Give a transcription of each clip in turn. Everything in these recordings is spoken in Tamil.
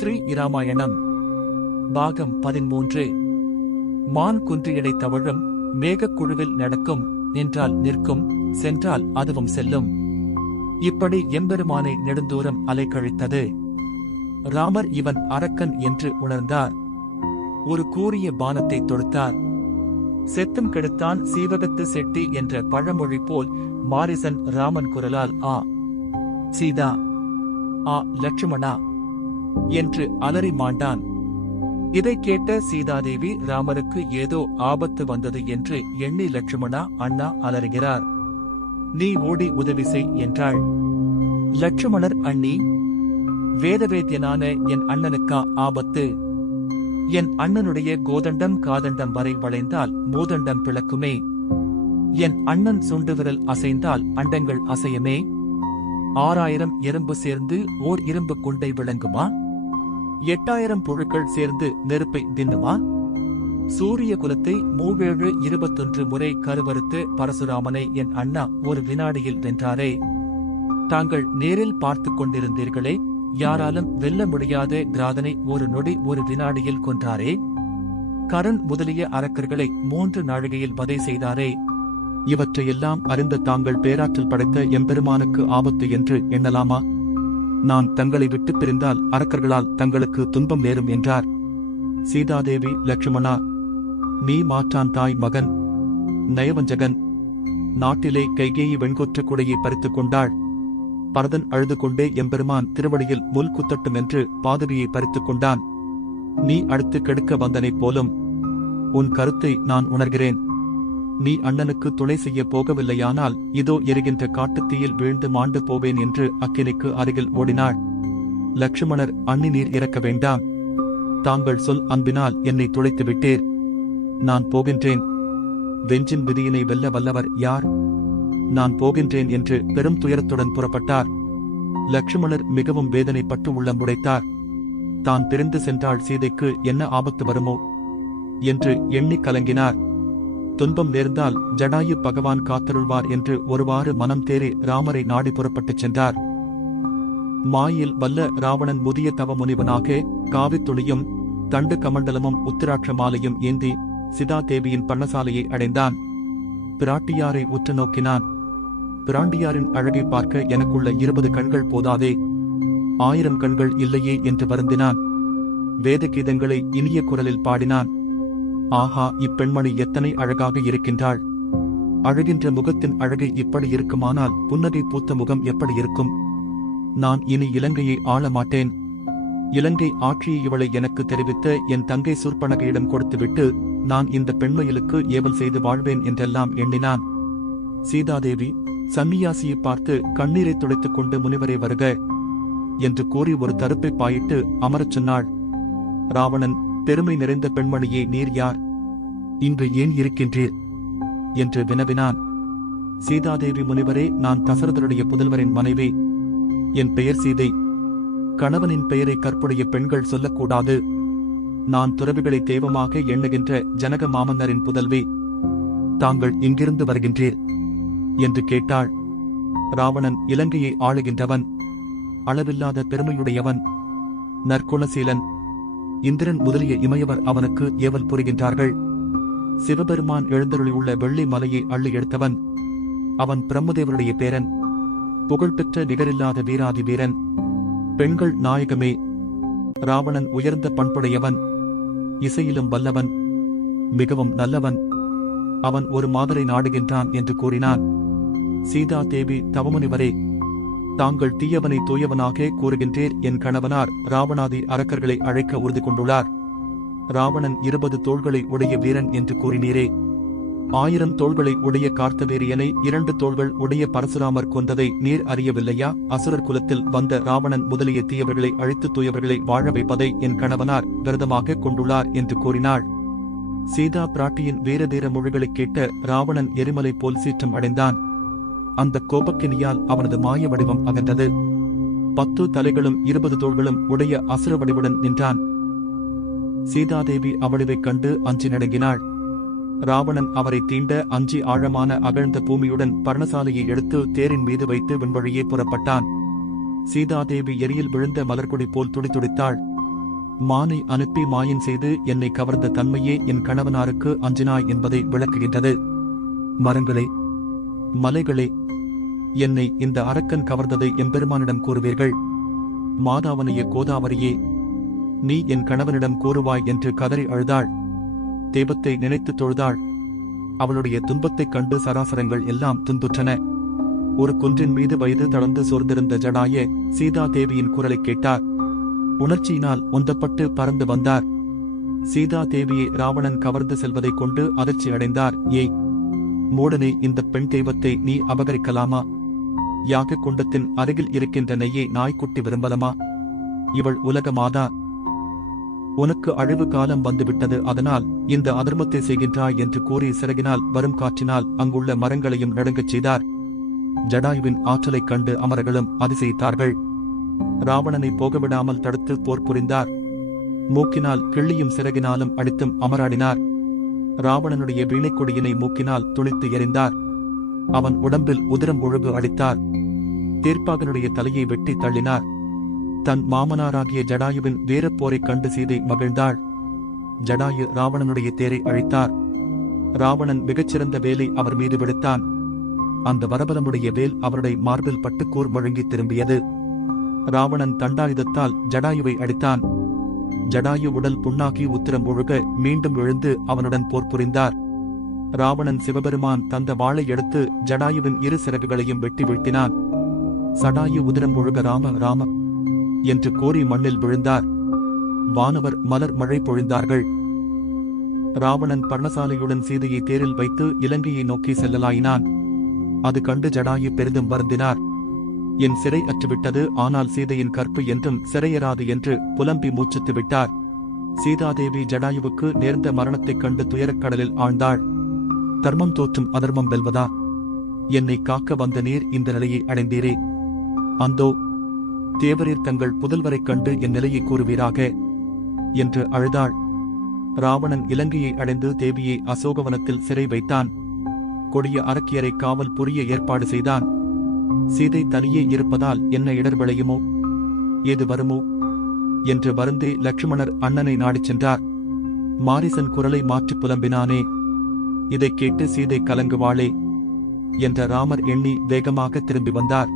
ஸ்ரீ இராமாயணம். பாகம் பதிமூன்று மான் குன்றியடை தவழும் மேகக்குழுவில் நடக்கும் நின்றால் நிற்கும் சென்றால் அதுவும் செல்லும். இப்படி எம்பெருமானை நெடுந்தூரம் அலைக்கழித்தது. ராமர் இவன் அரக்கன் என்று உணர்ந்தார். ஒரு கூரிய பானத்தை தொடுத்தார். செத்தும் கெடுத்தான் சீவகத்து செட்டி என்ற பழமொழி போல் மாரிசன் ராமன் குரலால் ஆ சீதா ஆ லட்சுமணா என்று அலறி மாண்டான். இதை கேட்ட சீதாதேவி ராமருக்கு ஏதோ ஆபத்து வந்தது என்று எண்ணி லட்சுமணா அண்ணா அலறுகிறார். நீ ஓடி உதவி செய் என்றாள். லட்சுமணர் அண்ணி வேதவேத்தியனான என் அண்ணனுக்கா ஆபத்து? என் அண்ணனுடைய கோதண்டம் காதண்டம் வரை வளைந்தால் மூதண்டம் பிளக்குமே? என் அண்ணன் சுண்டு விரல் அசைந்தால் அண்டங்கள் அசையுமே? ஆறாயிரம் எறும்பு சேர்ந்து ஓர் இரும்பு குண்டை விளங்குமா? எட்டாயிரம் புழுக்கள் சேர்ந்து நெருப்பை தின்னுமா? சூரிய குலத்தை மூவேழு இருபத்தொன்று முறை கருவறுத்து பரசுராமனை என் அண்ணா ஒரு வினாடியில் வென்றாரே தாங்கள் நேரில் பார்த்துக் கொண்டிருந்தீர்களே. யாராலும் வெல்ல முடியாத கிராதனை ஒரு நொடி ஒரு வினாடியில் கொன்றாரே. கரண் முதலிய அரக்கர்களை மூன்று நாழிகையில் வதை செய்தாரே. இவற்றையெல்லாம் அறிந்த தாங்கள் பேராற்றல் படைத்த எம்பெருமானுக்கு ஆபத்து என்று எண்ணலாமா? நான் தங்களை விட்டு பிரிந்தால் அரக்கர்களால் தங்களுக்கு துன்பம் நேரும் என்றார். சீதாதேவி லட்சுமணா நீ மாற்றான் தாய் மகன் நயவஞ்சகன். நாட்டிலே கைகேயி வெண்கொற்று குடையை பறித்துக் கொண்டாள். பரதன் அழுது கொண்டே எம்பெருமான் திருவடியில் முல் குத்தட்டும் என்று பாதவியை பறித்துக் கொண்டான். நீ அடுத்து கெடுக்க வந்தனைப் போலும் உன் கருத்தை நான் உணர்கிறேன். நீ அண்ணனுக்கு துணை செய்ய போகவில்லையானால் இதோ எரிகின்ற காட்டுத்தீயில் வீழ்ந்து மாண்டு போவேன் என்று அக்கினிக்கு அருகில் ஓடினாள். லட்சுமணர் அண்ணி நீர் இறக்க வேண்டாம். தாங்கள் சொல் அன்பினால் என்னை துளைத்து விட்டீர். நான் போகின்றேன். வெஞ்சின் விதியினை வெல்ல வல்லவர் யார்? நான் போகின்றேன் என்று பெரும் துயரத்துடன் புறப்பட்டார். லட்சுமணர் மிகவும் வேதனைப்பட்டு உள்ளம் உடைத்தார். தான் பிரிந்து சென்றால் சீதைக்கு என்ன ஆபத்து வருமோ? என்று எண்ணி கலங்கினார். துன்பம் நேர்ந்தால் ஜடாயு பகவான் காத்தருள்வார் என்று ஒருவாறு மனம் தேறி ராமரை நாடி புறப்பட்டுச் சென்றார். மாயில் வல்ல ராவணன் முதிய தவ முனிவனாக காவித்துளியும் தண்டு கமண்டலமும் உத்திராட்ச மாலையும் ஏந்தி சிதா தேவியின் பண்ணசாலையை அடைந்தான். பிராட்டியாரை உற்று நோக்கினான். பிராண்டியாரின் அழகை பார்க்க எனக்குள்ள இருபது கண்கள் போதாதே. ஆயிரம் கண்கள் இல்லையே என்று வருந்தினான். வேத கீதங்களை இனிய குரலில் பாடினான். ஆஹா இப்பெண்மணி எத்தனை அழகாக இருக்கின்றாள். அழகின்ற முகத்தின் அழகு இப்படி இருக்குமானால் புன்னகை பூத்த முகம் எப்படி இருக்கும்? நான் இனி இலங்கையை ஆள மாட்டேன் இலங்கை ஆட்சியை இவளை எனக்கு தெரிவித்த என் தங்கை சூர்பனகையிடம் கொடுத்துவிட்டு நான் இந்த பெண்மயிலுக்கு ஏவல் செய்து வாழ்வேன் என்றெல்லாம் எண்ணினான். சீதாதேவி சன்னியாசியை பார்த்து கண்ணீரை துடைத்துக் கொண்டு முனிவரை வருக என்று கூறி ஒரு தருப்பை பாயிட்டு அமரச் சொன்னாள். ராவணன் பெருமை நிறைந்த பெண்மணியே நீர் யார்? இன்று ஏன் இருக்கின்றீர்? என்று வினவினான். சீதாதேவி முனிவரே நான் தசரதருடைய புதல்வரின் மனைவி. என் பெயர் சீதை. கணவனின் பெயரை கற்புடைய பெண்கள் சொல்லக்கூடாது. நான் துறவிகளை தெய்வமாக எண்ணுகின்ற ஜனக மாமன்னரின் புதல்வி. தாங்கள் இங்கிருந்து வருகின்றீர் என்று கேட்டாள். ராவணன் இலங்கையை ஆளுகின்றவன். அளவில்லாத பெருமையுடையவன். நற்குணசீலன். இந்திரன் முதலிய இமையவர் அவனுக்கு ஏவல் புரிகின்றார்கள். சிவபெருமான் எழுந்தருளியுள்ள வெள்ளி மலையை அள்ளி எடுத்தவன் அவன் பிரம்மதேவருடைய பேரன். புகழ்பெற்ற நிகரில்லாத வீராதி வீரன். பெண்கள் நாயகமே. ராவணன் உயர்ந்த பண்புடையவன். இசையிலும் வல்லவன். மிகவும் நல்லவன். அவன் ஒரு மாதரை நாடுகின்றான் என்று கூறினான். சீதா தேவி தவமுனிவரே. தாங்கள் தீயவனை தூயவனாக கூறுகின்றேர் என் கணவனார் ராவணாதி அரக்கர்களை அழைக்க உறுதி கொண்டுள்ளார் ராவணன் இருபது தோள்களை உடைய வீரன் என்று கூறினீரே. ஆயிரம் தோள்களை உடைய கார்த்தவேரியனை இரண்டு தோள்கள் உடைய பரசுராமர் கொந்ததை நீர் அறியவில்லையா? அசுரர் குலத்தில் வந்த ராவணன் முதலிய தீயவர்களை அழித்து தூயவர்களை வாழ வைப்பதை என் கணவனார் விரதமாக கொண்டுள்ளார் என்று கூறினாள். சீதா பிராட்டியின் வீரதீர மொழிகளைக் கேட்ட ராவணன் எரிமலை போல் சீற்றம் அடைந்தான். அந்த கோபக்கினியால் அவனது மாய வடிவம் அகன்றது. பத்து தலைகளும் இருபது தோள்களும் உடைய அசுர வடிவுடன் நின்றான். சீதாதேவி அவளிவைக் கண்டு அஞ்சி நடுங்கினாள். ராவணன் அவரை தீண்ட அஞ்சி ஆழமான அகழ்ந்த பூமியுடன் பர்ணசாலையை எடுத்து தேரின் மீது வைத்து விண்வழியே புறப்பட்டான். சீதாதேவி எரியில் விழுந்த மலர்கொடி போல் துடித்துடித்தாள். மானை அனுப்பி மாயின் செய்து என்னை கவர்ந்த தன்மையே என் கணவனாருக்கு அஞ்சினாய் என்பதை விளக்குகின்றது. மரங்களே மலைகளே என்னை இந்த அரக்கன் கவர்ந்ததை எம்பெருமானிடம் கூறுவீர்கள். மாதாவனைய கோதாவரியே நீ என் கணவனிடம் கூறுவாய் என்று கதறி அழுதாள். தெய்வத்தை நினைத்து தொழுதாள். அவளுடைய துன்பத்தைக் கண்டு சராசரங்கள் எல்லாம் துன்புற்றன. ஒரு குன்றின் மீது வயது தளர்ந்து சோர்ந்திருந்த ஜடாய சீதா தேவியின் குரலை கேட்டார். உணர்ச்சியினால் உந்தப்பட்டு பறந்து வந்தார். சீதா தேவியை ராவணன் கவர்ந்து செல்வதைக் கொண்டு அதிர்ச்சி அடைந்தார் ஏய் மூடனே இந்த பெண் தெய்வத்தை நீ அபகரிக்கலாமா? யாக குண்டத்தின் அருகில் இருக்கின்ற நெய்யை நாய்க்குட்டி விரும்பலமா? இவள் உலக மாதா உனக்கு அழிவு காலம் வந்துவிட்டது. அதனால் இந்த அதர்மத்தை செய்கின்றாய் என்று கூறி சிறகினால் வரும் காற்றினால் அங்குள்ள மரங்களையும் நடுங்கச் செய்தார். ஜடாயுவின் ஆற்றலைக் கண்டு அமரர்களும் அதிசயித்தார்கள். ராவணனை போகவிடாமல் தடுத்து போர் புரிந்தார். மூக்கினால் கிள்ளியும் சிறகினாலும் அடித்தும் அமராடினார். ராவணனுடைய வீணைக்கொடியினை மூக்கினால் துளித்து எறிந்தார். அவன் உடம்பில் உதிரம் ஒழுகு அடித்தார். தீர்ப்பாகனுடைய தலையை வெட்டி தள்ளினார். தன் மாமனாராகிய ஜடாயுவின் வீரப்போரைக் கண்டு சீதை மகிழ்ந்தாள். ஜடாயு ராவணனுடைய தேரை அழித்தார். ராவணன் மிகச்சிறந்த வேலை அவர் மீது விடுத்தான். அந்த வரபலமுடைய வேல் அவருடைய மார்பில் பட்டுக்கூர் கூர் வழங்கி திரும்பியது. ராவணன் தண்டாயுதத்தால் ஜடாயுவை அடித்தான். ஜடாயு உடல் புண்ணாகி உத்திரம் ஒழுக மீண்டும் எழுந்து அவனுடன் போர் புரிந்தார். ராவணன் சிவபெருமான் தந்த வாளை எடுத்து ஜடாயுவின் இரு சிறகுகளையும் வெட்டி வீழ்த்தினான். சடாயு உதிரம் ஒழுக ராம ராம என்று கோரி மண்ணில் விழுந்தார். வானவர் மலர் மழை பொழிந்தார்கள். ராவணன் பர்ணசாலையுடன் சீதையை தேரில் வைத்து இலங்கையை நோக்கி செல்லலாயினான். அது கண்டு ஜடாயு பெரிதும் வருந்தினார். என் சிறை அற்றுவிட்டது ஆனால் சீதையின் கற்பு என்றும் சிறையராது என்று புலம்பி மூச்சுத்து விட்டார். சீதாதேவி ஜடாயுவுக்கு நேர்ந்த மரணத்தைக் கண்டு துயரக்கடலில் ஆழ்ந்தாள். தர்மம் தோற்றும் அதர்மம் வெல்வதா? என்னை காக்க வந்த நீர் இந்த நிலையை அடைந்தீரே. அந்தோ தேவரீர் தங்கள் புதல்வரைக் கண்டு என் நிலையை கூறுவீராக? என்று அழுதாள். ராவணன் இலங்கையை அடைந்து தேவியை அசோகவனத்தில் சிறை வைத்தான். கொடிய அரக்கியரை காவல் புரிய ஏற்பாடு செய்தான். சீதை தனியே இருப்பதால் என்ன இடர் விளையுமோ? ஏது வருமோ? என்று வருந்தே லட்சுமணர் அண்ணனை நாடிச் சென்றார். மாரிசன் குரலை மாற்றிப் புலம்பினானே இதைக் கேட்டு சீதை கலங்குவாளே என்ற ராமர் எண்ணி வேகமாக திரும்பி வந்தார்.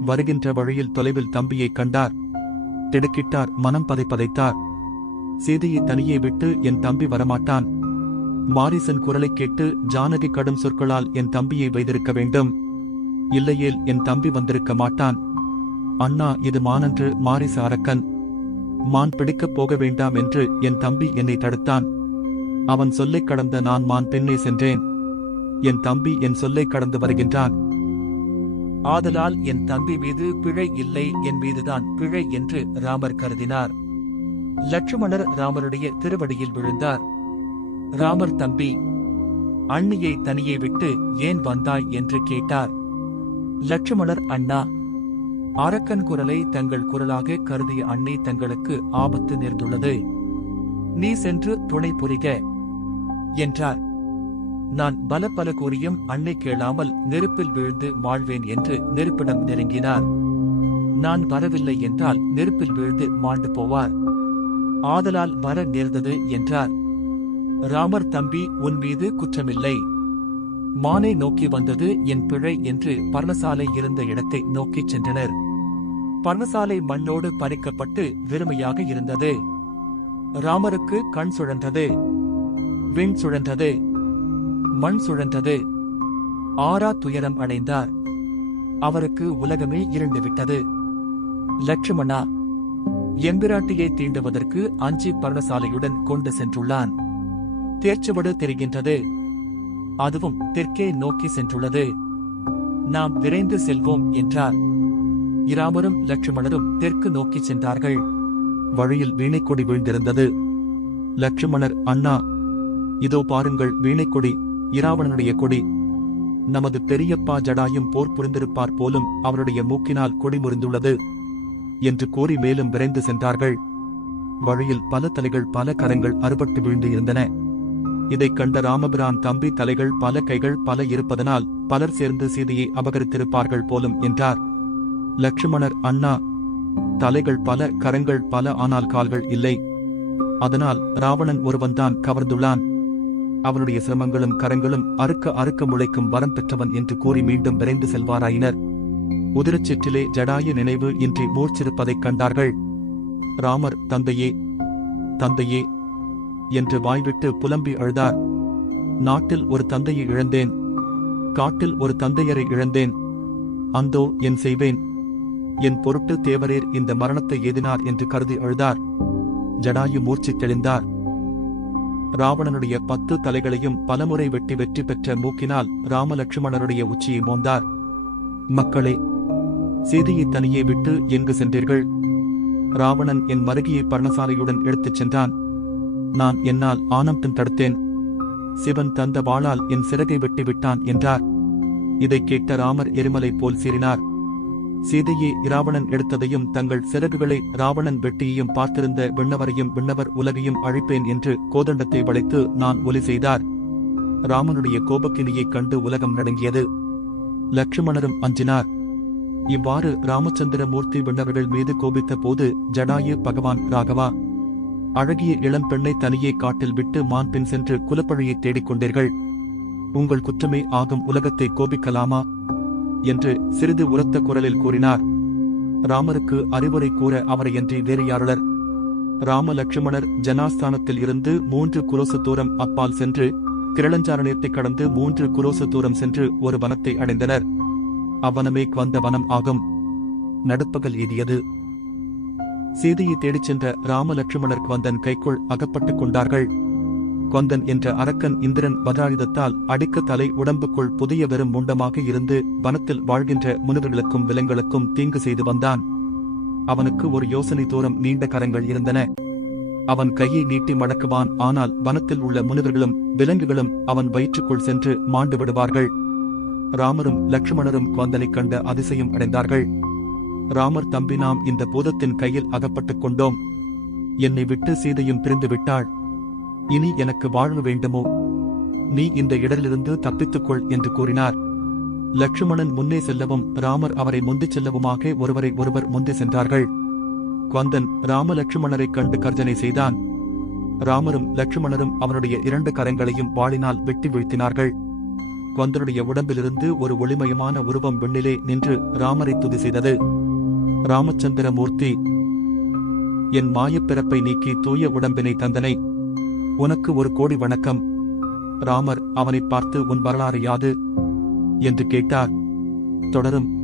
வருகின்ற வழியில் தொலைவில் தம்பியைக் கண்டார். திடுக்கிட்டார் மனம் பதைப்பதைத்தார் சீதையை தனியே விட்டு என் தம்பி வரமாட்டான். மாரிசன் குரலைக் கேட்டு ஜானகி கடும் சொற்களால் என் தம்பியை வைத்திருக்க வேண்டும். இல்லையேல் என் தம்பி வந்திருக்க மாட்டான். அண்ணா இது மானன்று மாரிச அரக்கன் மான் பிடிக்கப் போக வேண்டாம் என்று என் தம்பி என்னை தடுத்தான். அவன் சொல்லைக் கடந்த நான் மான் பின்னே சென்றேன். என் தம்பி என் சொல்லைக் கடந்து வருகின்றான். ஆதலால் என் தம்பி மீது பிழை இல்லை என் மீதுதான் பிழை என்று ராமர் கருதினார். லட்சுமணர் ராமருடைய திருவடியில் விழுந்தார். ராமர் தம்பி அண்ணியை தனியே விட்டு ஏன் வந்தாய் என்று கேட்டார். லட்சுமணர் அண்ணா. அரக்கன் குரலை தங்கள் குரலாக கருதிய அன்னை தங்களுக்கு ஆபத்து நேர்ந்துள்ளது. நீ சென்று துணை புரிக என்றார். நான் பல பல கூறியும் அன்னை கேளாமல் நெருப்பில் வீழ்ந்து வாழ்வேன் என்று நெருப்பிடம் நெருங்கினார் நான் வரவில்லை என்றால் நெருப்பில் வீழ்ந்து மாண்டு போவார். ஆதலால் வர நேர்ந்தது என்றார். ராமர் தம்பி உன் மீது குற்றமில்லை. மானை நோக்கி வந்தது என் பிழை என்று பர்ணசாலை இருந்த இடத்தை நோக்கிச் சென்றனர். பர்ணசாலை மண்ணோடு பறிக்கப்பட்டு வெறுமையாக இருந்தது. ராமருக்கு கண் சுழன்றது. விண் சுழன்றது. மண் சுழன்றது. ஆறா துயரம் அடைந்தார். அவருக்கு உலகமே இருண்டு விட்டது. லட்சுமணா எம்பிராட்டியை தீண்டுவதற்கு அஞ்சி பர்ணசாலையுடன் கொண்டு சென்றுள்ளான். தேர்ச்சுவடு தெரிகின்றது. அதுவும் தெற்கே நோக்கி சென்றுள்ளது. நாம் விரைந்து செல்வோம் என்றார். இராமரும் லட்சுமணரும் தெற்கு நோக்கிச் சென்றார்கள். வழியில் வீணைக்கொடி வீழ்ந்திருந்தது. லட்சுமணர் அண்ணா இதோ பாருங்கள் வீணைக்கொடி இராவணனுடைய கொடி. நமது பெரியப்பா ஜடாயும் போர் புரிந்திருப்பார் போலும் அவருடைய மூக்கினால் கொடி முறிந்துள்ளது என்று கூறி மேலும் விரைந்து சென்றார்கள். வழியில் பல தலைகள் பல கரங்கள் அறுபட்டு வீழ்ந்து இருந்தன. இதைக் கண்ட ராமபிரான் தம்பி தலைகள் பல கைகள் பல இருப்பதனால் பலர் சேர்ந்து சீதையை அபகரித்திருப்பார்கள் போலும் என்றார். லட்சுமணர் அண்ணா தலைகள் பல கரங்கள் பல ஆனால் கால்கள் இல்லை. அதனால் ராவணன் ஒருவன்தான் கவர்ந்துள்ளான். அவனுடைய சிரமங்களும் கரங்களும் அறுக்க அறுக்க முளைக்கும் வரம் பெற்றவன் என்று கூறி மீண்டும் விரைந்து செல்வாராயினர். உதிரச்சிற்றிலே ஜடாயு நினைவு இன்றி மூழ்ச்சிருப்பதைக் கண்டார்கள். ராமர் தந்தையே தந்தையே என்று வாய்விட்டு புலம்பி அழுதார். நாட்டில் ஒரு தந்தையை இழந்தேன். காட்டில் ஒரு தந்தையரை இழந்தேன். அந்தோ என் செய்வேன். என் பொருட்டு தேவரேர் இந்த மரணத்தை எதினார் என்று கருதி அழுதார். ஜடாயு மூர்ச்சித் தெளிந்தார். ராவணனுடைய பத்து தலைகளையும் பலமுறை வெட்டி வெற்றி பெற்ற மூக்கினால் ராமலட்சுமணருடைய உச்சியை மோந்தார். மக்களே சீதையை தனியே விட்டு எங்கு சென்றீர்கள்? ராவணன் என் மருகியை பர்ணசாலையுடன் எடுத்துச் சென்றான். நான் என்னால் ஆனந்தம் தடுத்தேன். சிவன் தந்த வாளால் என் சிறகை வெட்டி விட்டான் என்றார். இதைக் கேட்ட ராமர் எரிமலை போல் சீறினார். சீதையை இராவணன் எடுத்ததையும் தங்கள் சிறகுகளை ராவணன் வெட்டியையும் பார்த்திருந்த விண்ணவரையும் விண்ணவர் உலகையும் அழிப்பேன் என்று கோதண்டத்தை வளைத்து நான் ஒலி செய்தார். ராமனுடைய கோபக்கினியைக் கண்டு உலகம் நடுங்கியது. லட்சுமணரும் அஞ்சினார். இவ்வாறு ராமச்சந்திரமூர்த்தி விண்ணவர்கள் மீது கோபித்த போது ஜடாயு பகவான் ராகவா அழகிய இளம்பெண்ணை தனியே காட்டில் விட்டு மான் பின் சென்று குலப்பழியை தேடிக் கொண்டீர்கள் உங்கள் குற்றமே ஆகும் உலகத்தை கோபிக்கலாமா? என்று சிறிது உரத்த குரலில் கூறினார். ராமருக்கு அறிவுரை கூற அவரையன்றி வேறு யாருளர்? ராம லட்சுமணர் ஜனாஸ்தானத்தில் இருந்து மூன்று குரோச தூரம் அப்பால் சென்று கிரளஞ்சாரணத்தை கடந்து மூன்று குரோச தூரம் சென்று ஒரு வனத்தை அடைந்தனர். அவ்வனமே வந்த வனம் ஆகும். நடுப்பகல் எதியது சீதையை தேடிச் சென்ற ராமலட்சுமணர் கொந்தன் கைக்குள் அகப்பட்டுக் கொண்டார்கள். கொந்தன் என்ற அரக்கன் இந்திரன் வதாயுதத்தால் அடிக்க தலை உடம்புக்குள் புதிய வெறும் முண்டமாக இருந்து வனத்தில் வாழ்கின்ற முனிவர்களுக்கும் விலங்குகளுக்கும் தீங்கு செய்து வந்தான். அவனுக்கு ஒரு யோசனை தூரம் நீண்ட கரங்கள் இருந்தன. அவன் கையை நீட்டி மடக்குவான் ஆனால் வனத்தில் உள்ள முனிவர்களும் விலங்குகளும் அவன் வயிற்றுக்குள் சென்று மாண்டு விடுவார்கள். ராமரும் லட்சுமணரும் கொந்தனைக் கண்ட அதிசயம் அடைந்தார்கள். ராமர் தம்பி நாம் இந்த பூதத்தின் கையில் அகப்பட்டுக் கொண்டோம். என்னை விட்டு சீதையும் பிரிந்து விட்டாள். இனி எனக்கு வாழ்வு வேண்டுமோ? நீ இந்த இடரிலிருந்து தப்பித்துக்கொள் என்று கூறினார். லட்சுமணன் முன்னே செல்லவும் ராமர் அவரை முந்திச் செல்லவுமாக ஒருவரை ஒருவர் முந்தி சென்றார்கள். கொந்தன் ராம லட்சுமணரை கண்டு கர்ஜனை செய்தான். ராமரும் லட்சுமணரும் அவனுடைய இரண்டு கரங்களையும் வாளினால் வெட்டி வீழ்த்தினார்கள். கொந்தனுடைய உடம்பிலிருந்து ஒரு ஒளிமயமான உருவம் வெண்ணிலே நின்று ராமரை துதி செய்தது. ராமச்சந்திரமூர்த்தி என் மாயப்பிறப்பை நீக்கி தூய உடம்பினை தந்தனை உனக்கு ஒரு கோடி வணக்கம். ராமர் அவனைப் பார்த்து உன் வரலாறு யாது? என்று கேட்டார். தொடரும்.